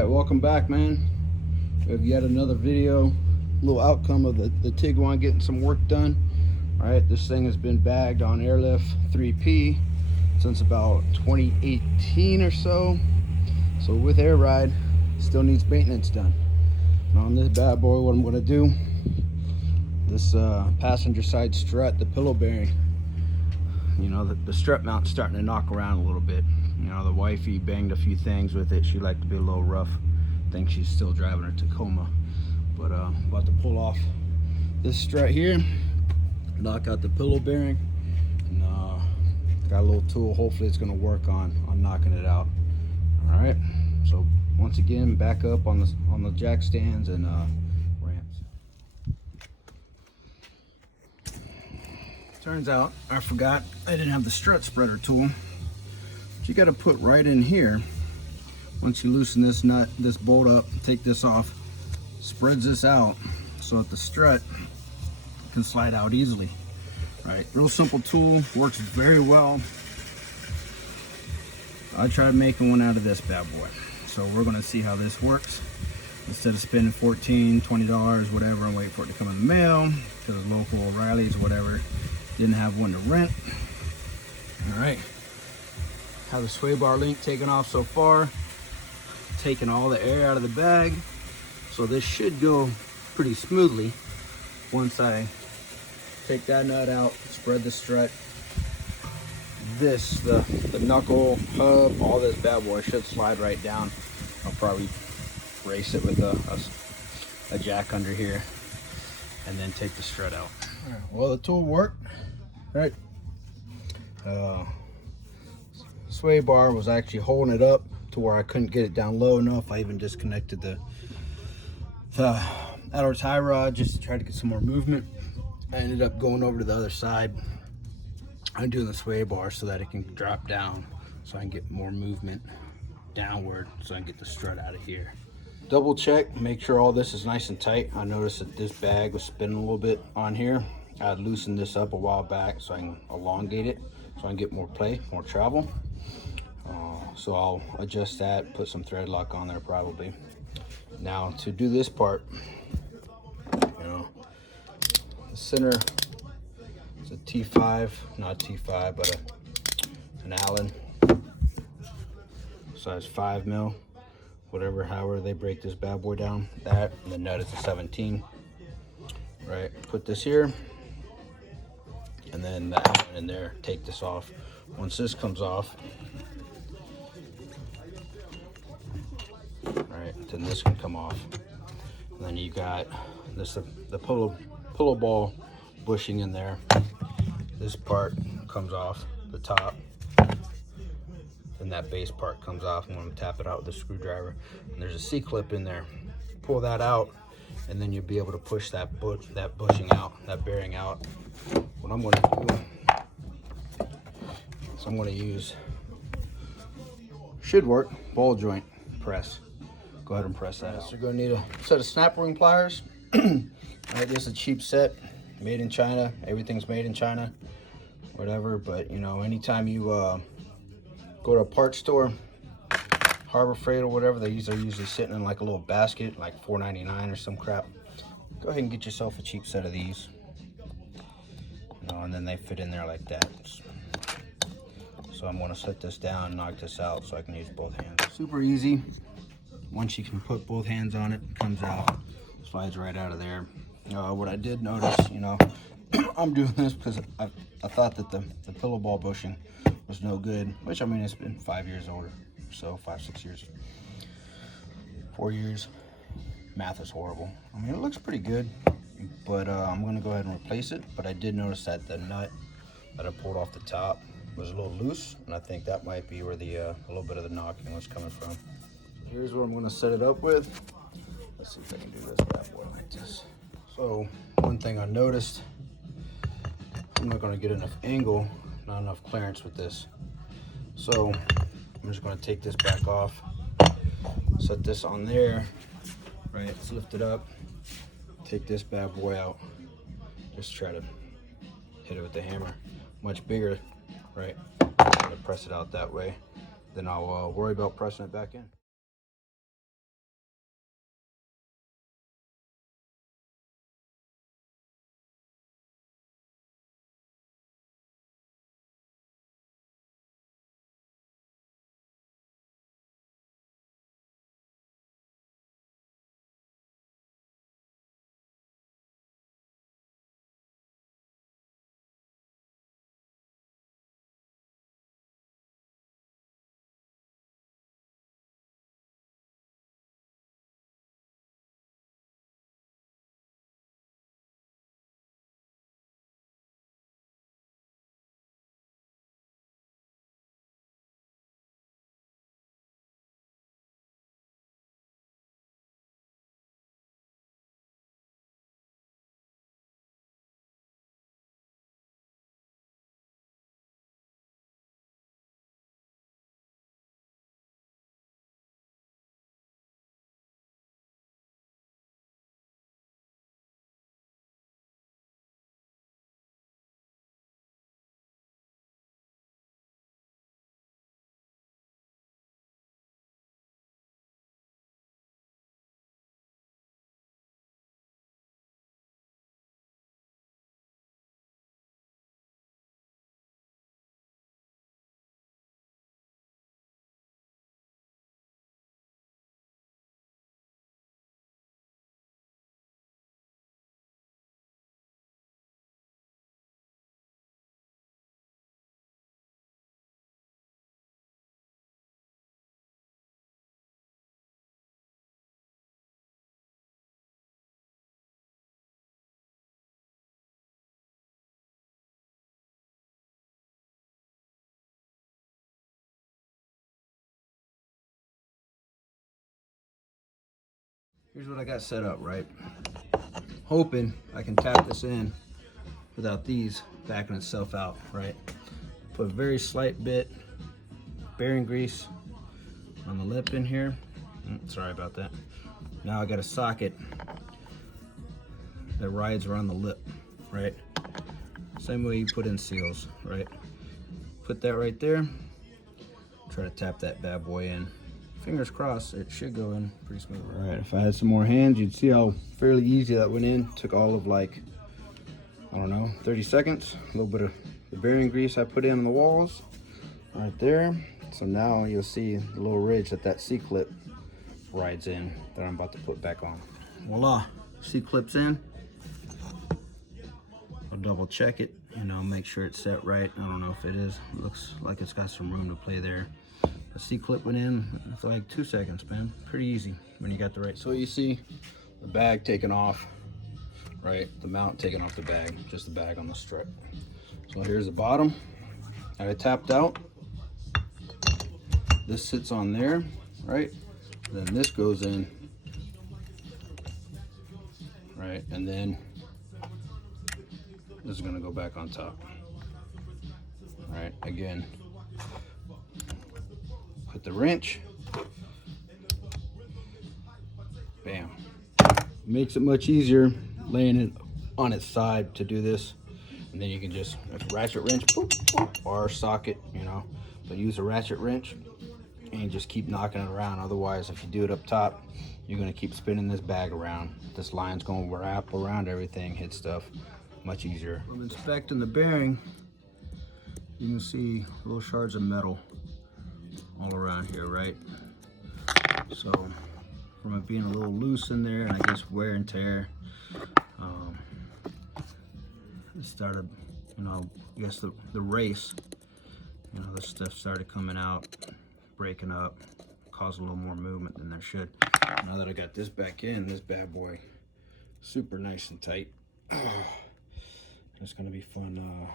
Alright, welcome back, man. We have yet another video, little outcome of the Tiguan getting some work done. Alright, this thing has been bagged on AirLift 3P since about 2018 or so. So with air ride, still needs maintenance done. And on this bad boy, what I'm going to do, this passenger side strut, the pillow bearing, you know, the strut mount's starting to knock around a little bit. You know, the wifey banged a few things with it. She liked to be a little rough. I think she's still driving her Tacoma. But about to pull off this strut here, knock out the pillow bearing, and got a little tool. Hopefully it's going to work on knocking it out. All right. So once again, back up on the jack stands and ramps. Turns out I forgot I didn't have the strut spreader tool. You got to put right in here. Once you loosen this nut, this bolt up, take this off, spreads this out so that the strut can slide out easily. All right, real simple tool, works very well. I tried making one out of this bad boy, so we're going to see how this works. Instead of spending $14, $20, whatever, I'm waiting for it to come in the mail because local O'Reilly's, whatever, didn't have one to rent. All right. Have the sway bar link taken off so far, taking all the air out of the bag, so this should go pretty smoothly once I take that nut out, spread the strut. This, the knuckle, hub, all this bad boy should slide right down. I'll probably brace it with a jack under here and then take the strut out. All right, well, the tool worked. All right. Sway bar was actually holding it up to where I couldn't get it down low enough. I even disconnected the outer tie rod just to try to get some more movement. I ended up going over to the other side. I'm doing the sway bar so that it can drop down so I can get more movement downward so I can get the strut out of here. Double check, make sure all this is nice and tight. I noticed that this bag was spinning a little bit on here. I had loosened this up a while back so I can elongate it so I can get more play, more travel. So I'll adjust that, put some thread lock on there probably. Now to do this part, you know, the center is a T5, not T5, but an Allen, size 5 mil, whatever, however they break this bad boy down. That, and the nut is a 17. Right, put this here, and then that in there, take this off. Once this comes off, right, then this can come off. And then you got this, the pillow ball bushing in there. This part comes off the top, and that base part comes off. I'm going to tap it out with a screwdriver. And there's a C-clip in there. Pull that out, and then you'll be able to push that bushing out, that bearing out. What I'm going to do, so I'm going to use, should work, ball joint press. Go ahead and press that out. So you're going to need a set of snap ring pliers. Right, this is a cheap set, made in China. Everything's made in China, whatever. But you know, anytime you go to a parts store, Harbor Freight or whatever, they're usually sitting in like a little basket, like $4.99 or some crap. Go ahead and get yourself a cheap set of these. You know, and then they fit in there like that. So I'm going to set this down, knock this out so I can use both hands. Super easy. Once you can put both hands on it, it comes out, slides right out of there. What I did notice, you know, I'm doing this because I thought that the pillow ball bushing was no good, which, I mean, it's been 5 years older, so 5, 6 years, 4 years. Math is horrible. I mean, it looks pretty good, but I'm going to go ahead and replace it. But I did notice that the nut that I pulled off the top was a little loose, and I think that might be where the a little bit of the knocking was coming from. Here's what I'm going to set it up with. Let's see if I can do this bad boy like this. So one thing I noticed, I'm not going to get enough angle, not enough clearance with this. So I'm just going to take this back off, set this on there, right, let's lift it up, take this bad boy out, just try to hit it with the hammer. Much bigger, right, I'm going to press it out that way, then I'll worry about pressing it back in. Here's what I got set up, right? Hoping I can tap this in without these backing itself out, right? Put a very slight bit bearing grease on the lip in here. Sorry about that. Now I got a socket that rides around the lip, right? Same way you put in seals, right? Put that right there. Try to tap that bad boy in. Fingers crossed, it should go in pretty smooth. All right, if I had some more hands, you'd see how fairly easy that went in. Took all of like, I don't know, 30 seconds. A little bit of the bearing grease I put in on the walls, right there. So now you'll see the little ridge that C-clip rides in that I'm about to put back on. Voila, C-clip's in. I'll double check it, you know, make sure it's set right. I don't know if it is. It looks like it's got some room to play there. The C-clip went in for like 2 seconds, man. Pretty easy when you got the right. So you see the bag taken off, right? The mount taken off the bag, just the bag on the strip. So here's the bottom. I tapped out. This sits on there, right? Then this goes in, right? And then this is gonna go back on top. All right, again, put the wrench, bam. Makes it much easier laying it on its side to do this. And then you can just, ratchet wrench, boop, boop, or socket, you know, but use a ratchet wrench and just keep knocking it around. Otherwise, if you do it up top, you're gonna keep spinning this bag around. This line's gonna wrap around everything, hit stuff. Much easier. I'm inspecting the bearing. You can see little shards of metal all around here, right? So from it being a little loose in there, and I guess wear and tear, it started, you know, I guess the race, you know, this stuff started coming out, breaking up, caused a little more movement than there should. Now that I got this back in, this bad boy, super nice and tight. It's gonna be fun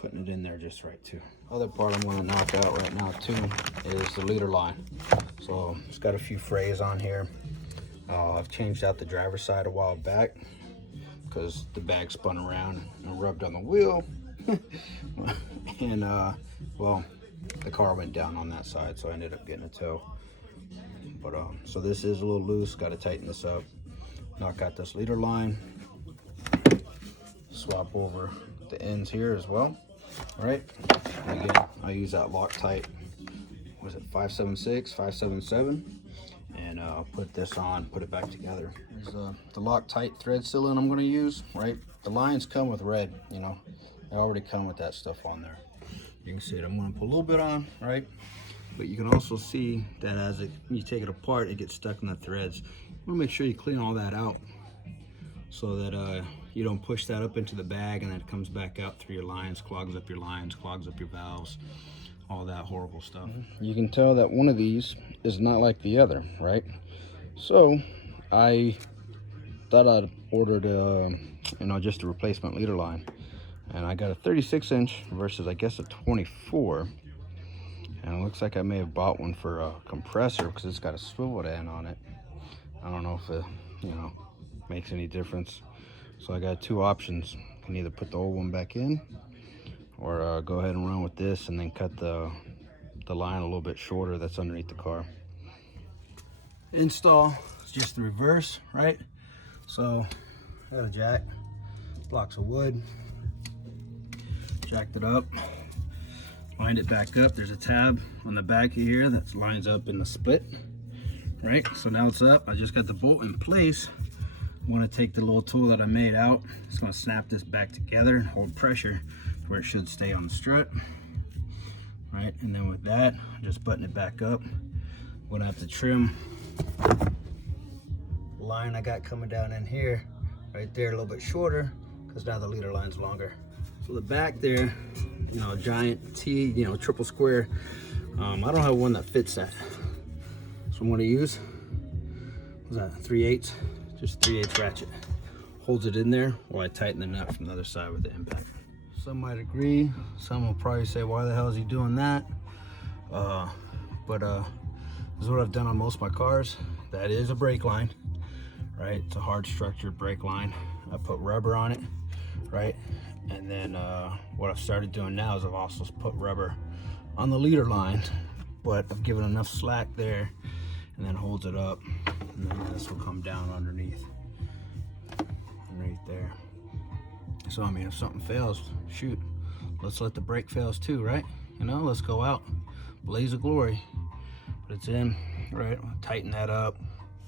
putting it in there just right too. Other part I'm gonna knock out right now too is the leader line. So it's got a few frays on here. I've changed out the driver's side a while back because the bag spun around and rubbed on the wheel. And well, the car went down on that side, so I ended up getting a tow. But so this is a little loose, gotta tighten this up. Knock out this leader line. Swap over the ends here as well. All right, and again, I use that Loctite, was it 576, 577, and put this on, put it back together. There's the Loctite thread sealant I'm gonna use, right? The lines come with red, you know, they already come with that stuff on there. You can see it, I'm gonna put a little bit on, right? But you can also see that as you take it apart, it gets stuck in the threads. You wanna make sure you clean all that out so that you don't push that up into the bag and then it comes back out through your lines, clogs up your valves, all that horrible stuff. You can tell that one of these is not like the other, right? So I thought I'd ordered you know, just a replacement leader line, and I got a 36-inch versus I guess a 24, and it looks like I may have bought one for a compressor because it's got a swivel end on it. I don't know if it, you know, makes any difference. So I got two options. I can either put the old one back in or go ahead and run with this and then cut the line a little bit shorter that's underneath the car. Install is just the reverse, right? So I got a jack, blocks of wood, jacked it up, lined it back up. There's a tab on the back of here that lines up in the split, right? So now it's up. I just got the bolt in place. I'm going to take the little tool that I made out. It's going to snap this back together and hold pressure to where it should stay on the strut, right? And then with that, just button it back up. I'm going to have to trim the line I got coming down in here, right there, a little bit shorter, because now the leader line's longer. So the back there, you know, giant T, you know, triple square. I don't have one that fits that. So I'm going to use, what's that, 3/8? Just 3/8 ratchet. Holds it in there while I tighten the nut from the other side with the impact. Some might agree, some will probably say, why the hell is he doing that? But This is what I've done on most of my cars. That is a brake line, right? It's a hard structured brake line. I put rubber on it, right? And then what I've started doing now is I've also put rubber on the leader line, but I've given enough slack there and then holds it up, and then this will come down underneath there. So I mean, if something fails, shoot, let's let the brake fails too, right? You know, let's go out, blaze of glory. But it's in, right? Tighten that up,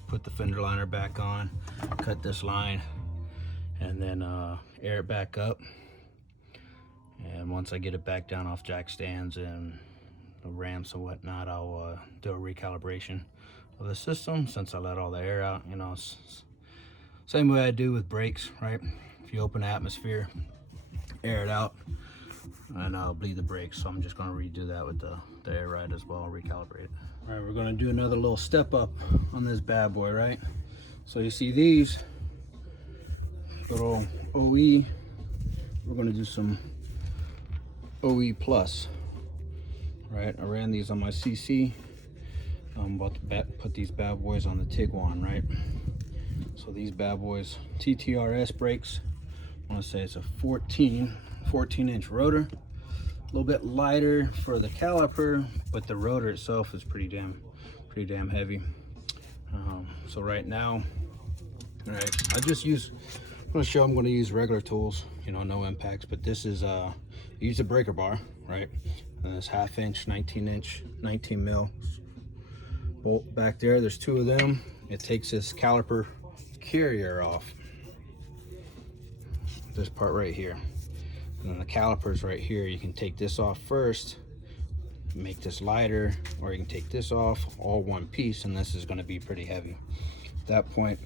put the fender liner back on, cut this line, and then air it back up. And once I get it back down off jack stands and the ramps and whatnot, I'll do a recalibration of the system, since I let all the air out. You know, same way I do with brakes, right? If you open the atmosphere, air it out, and I'll bleed the brakes. So I'm just going to redo that with the air ride as well, recalibrate it. All right, we're going to do another little step up on this bad boy, right? So you see these little OE, we're going to do some OE plus, right? I ran these on my CC. I'm about to put these bad boys on the Tiguan, right? So these bad boys, TTRS brakes, I want to say it's a 14-inch rotor. A little bit lighter for the caliper, but the rotor itself is pretty damn heavy. So right now, all right, I'm going to use regular tools, you know, no impacts, but this is use a breaker bar, right? And this 1/2 inch, 19 mil bolt back there. There's two of them. It takes this caliper carrier off, this part right here, and then the calipers right here. You can take this off first, make this lighter, or you can take this off, all one piece, and this is going to be pretty heavy. At that point,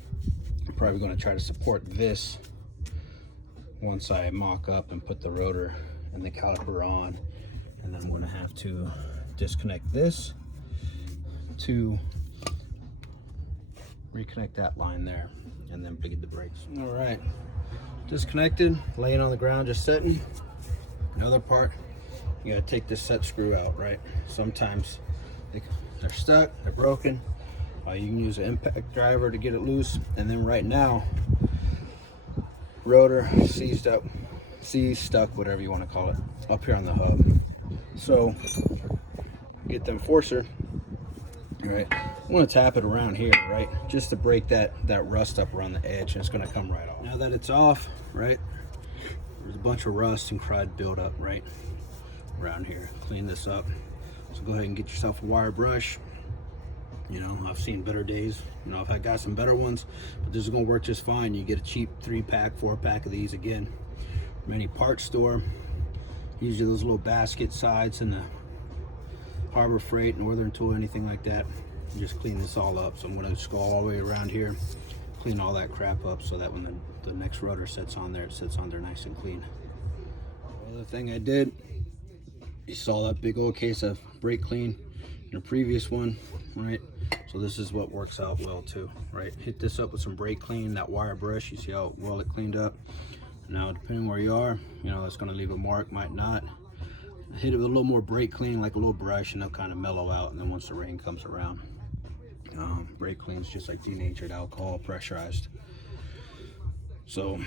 I'm probably going to try to support this once I mock up and put the rotor and the caliper on, and then I'm going to have to disconnect this to reconnect that line there, and then bleed the brakes. All right, disconnected, laying on the ground, just sitting. Another part, you gotta take this set screw out, right? Sometimes they're stuck, they're broken. You can use an impact driver to get it loose, and then right now, rotor seized up, stuck, whatever you want to call it, up here on the hub. So get the enforcer, right? I'm going to tap it around here, right, just to break that rust up around the edge, and it's going to come right off. Now that it's off, right, there's a bunch of rust and crud build up right around here. Clean this up. So go ahead and get yourself a wire brush. You know, I've seen better days. You know, I've got some better ones, but this is going to work just fine. You get a cheap 3-pack, 4-pack of these, again, from any parts store. Usually those little basket sides in the Harbor Freight, Northern Tool, anything like that. Just clean this all up. So I'm going to just go all the way around here, clean all that crap up, so that when the next rotor sits on there, it sits on there nice and clean. Other thing I did, you saw that big old case of brake clean in the previous one, right? So this is what works out well too, right? Hit this up with some brake clean, that wire brush. You see how well it cleaned up. Now, depending where you are, you know, it's going to leave a mark, might not. Hit it with a little more brake clean, like a little brush, and they'll kind of mellow out. And then once the rain comes around, brake clean is just like denatured alcohol, pressurized. So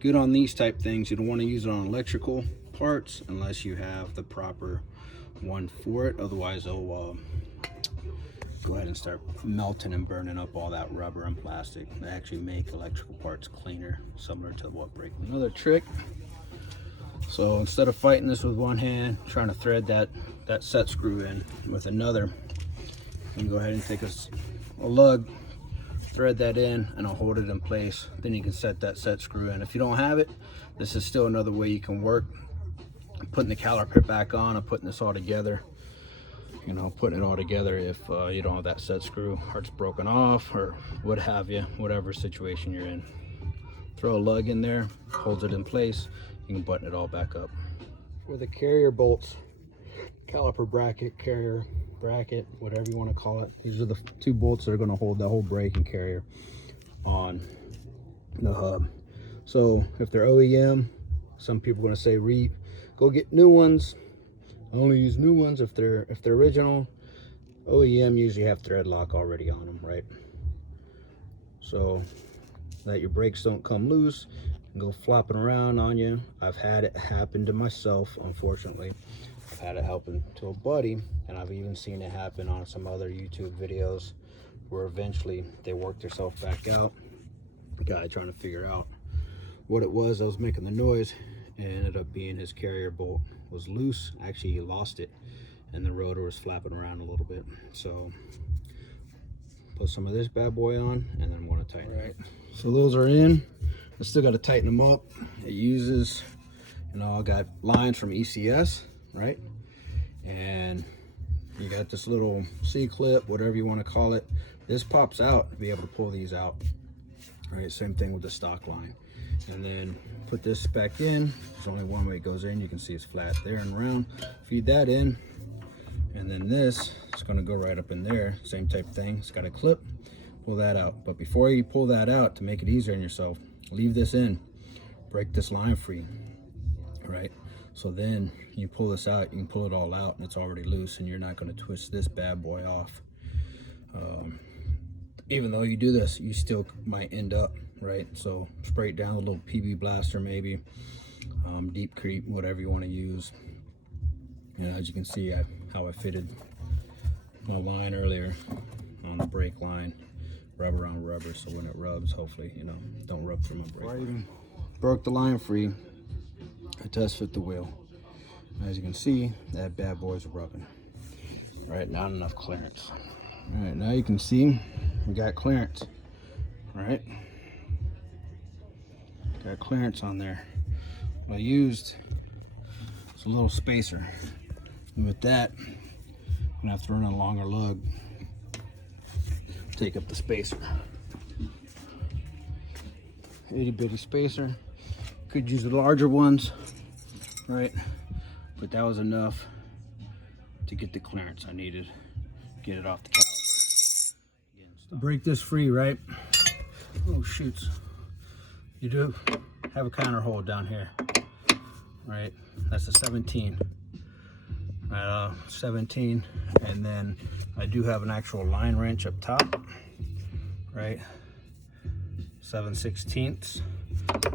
good on these type things. You don't want to use it on electrical parts unless you have the proper one for it. Otherwise, they'll go ahead and start melting and burning up all that rubber and plastic. They actually make electrical parts cleaner, similar to what brake clean. Another trick. So instead of fighting this with one hand, trying to thread that set screw in with another, you can go ahead and take a lug, thread that in, and I'll hold it in place. Then you can set that set screw in. If you don't have it, this is still another way you can work. Putting the caliper back on and putting this all together. You know, putting it all together if you don't have that set screw, or it's broken off, or what have you, whatever situation you're in. Throw a lug in there, holds it in place. You can button it all back up. For the carrier bolts, caliper bracket, carrier bracket, whatever you want to call it, these are the two bolts that are going to hold the whole brake and carrier on the hub. So if they're OEM, some people are going to say go get new ones. I only use new ones if they're original. OEM usually have thread lock already on them, right? So that your brakes don't come loose and go flopping around on you. I've had it happen to myself, unfortunately. I've had it happen to a buddy, and I've even seen it happen on some other YouTube videos where eventually they worked themselves back out. The guy trying to figure out what it was that was making the noise, and it ended up being his carrier bolt was loose. Actually, he lost it, and the rotor was flapping around a little bit. So put some of this bad boy on, and then I'm going to tighten it. So those are in. I still got to tighten them up. It uses, you know, I got lines from ECS, right? And you got this little C-clip, whatever you want to call it. This pops out to be able to pull these out. Right, same thing with the stock line. And then put this back in. There's only one way it goes in. You can see it's flat there and round. Feed that in, and then this is going to go right up in there. Same type of thing. It's got a clip. Pull that out. But before you pull that out, to make it easier on yourself, leave this in. Break this line free. Right. So then you pull this out. You can pull it all out, and it's already loose, and you're not going to twist this bad boy off. Even though you do this, you still might end up, right? So spray it down with a little PB blaster, maybe deep creep, whatever you want to use. And as you can see, how I fitted my line earlier on the brake line, rubber on rubber, so when it rubs, hopefully, you know, don't rub through my brake. I even broke the line free. I test fit the wheel. As you can see, that bad boy's rubbing. All right, not enough clearance. All right, now you can see we got clearance. All right, got clearance on there. What I used is a little spacer, and with that, I'm gonna have to run a longer lug, take up the spacer. Itty bitty spacer. Could use the larger ones, right? But that was enough to get the clearance I needed. Get it off the caliper. Break this free, right? Oh shoots. You do have a counter hole down here, right? That's a 17. 17, and then I do have an actual line wrench up top, right? 7/16.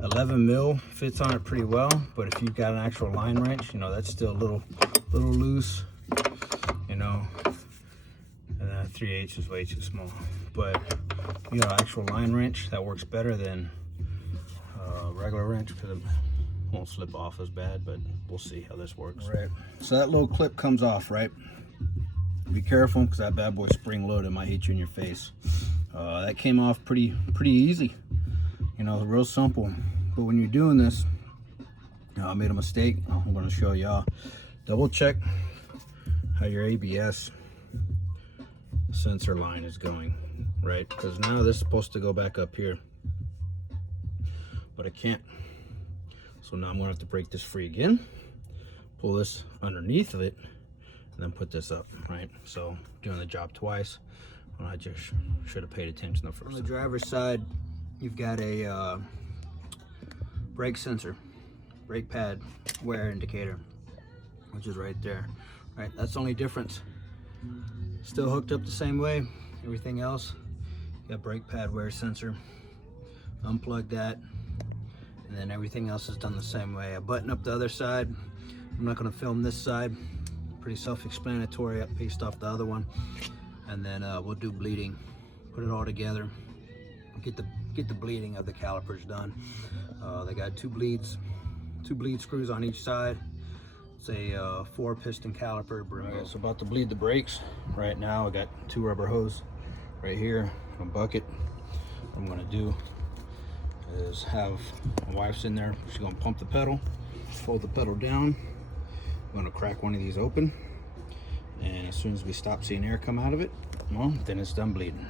11 mil fits on it pretty well, but if you've got an actual line wrench, you know, that's still a little loose, you know, and then 3/8 is way too small. But you know, actual line wrench, that works better than regular wrench because it won't slip off as bad, but we'll see how this works. Right. So that little clip comes off, right? Be careful because that bad boy's spring loaded, might hit you in your face. That came off pretty easy, you know, real simple. But when you're doing this, I made a mistake. I'm going to show y'all. Double check how your ABS sensor line is going, right? Because now this is supposed to go back up here, but I can't. So now I'm going to have to break this free again, pull this underneath of it, and then put this up, right? So doing the job twice. Well, I just should have paid attention the first time. On the driver's side, you've got a brake sensor, brake pad wear indicator, which is right there, right? That's the only difference. Still hooked up the same way. Everything else, you got brake pad wear sensor. Unplug that, and then everything else is done the same way. I button up the other side. I'm not going to film this side. Pretty self-explanatory. I paced off the other one, and then we'll do bleeding. Put it all together. Get the bleeding of the calipers done. They got two bleed screws on each side. It's a 4-piston caliper Brembo. Right, so about to bleed the brakes. Right now I got 2 rubber hose right here, a bucket. What I'm gonna do is have my wife's in there. She's gonna pump the pedal, fold the pedal down. I'm gonna crack one of these open, and as soon as we stop seeing air come out of it, well, then it's done bleeding.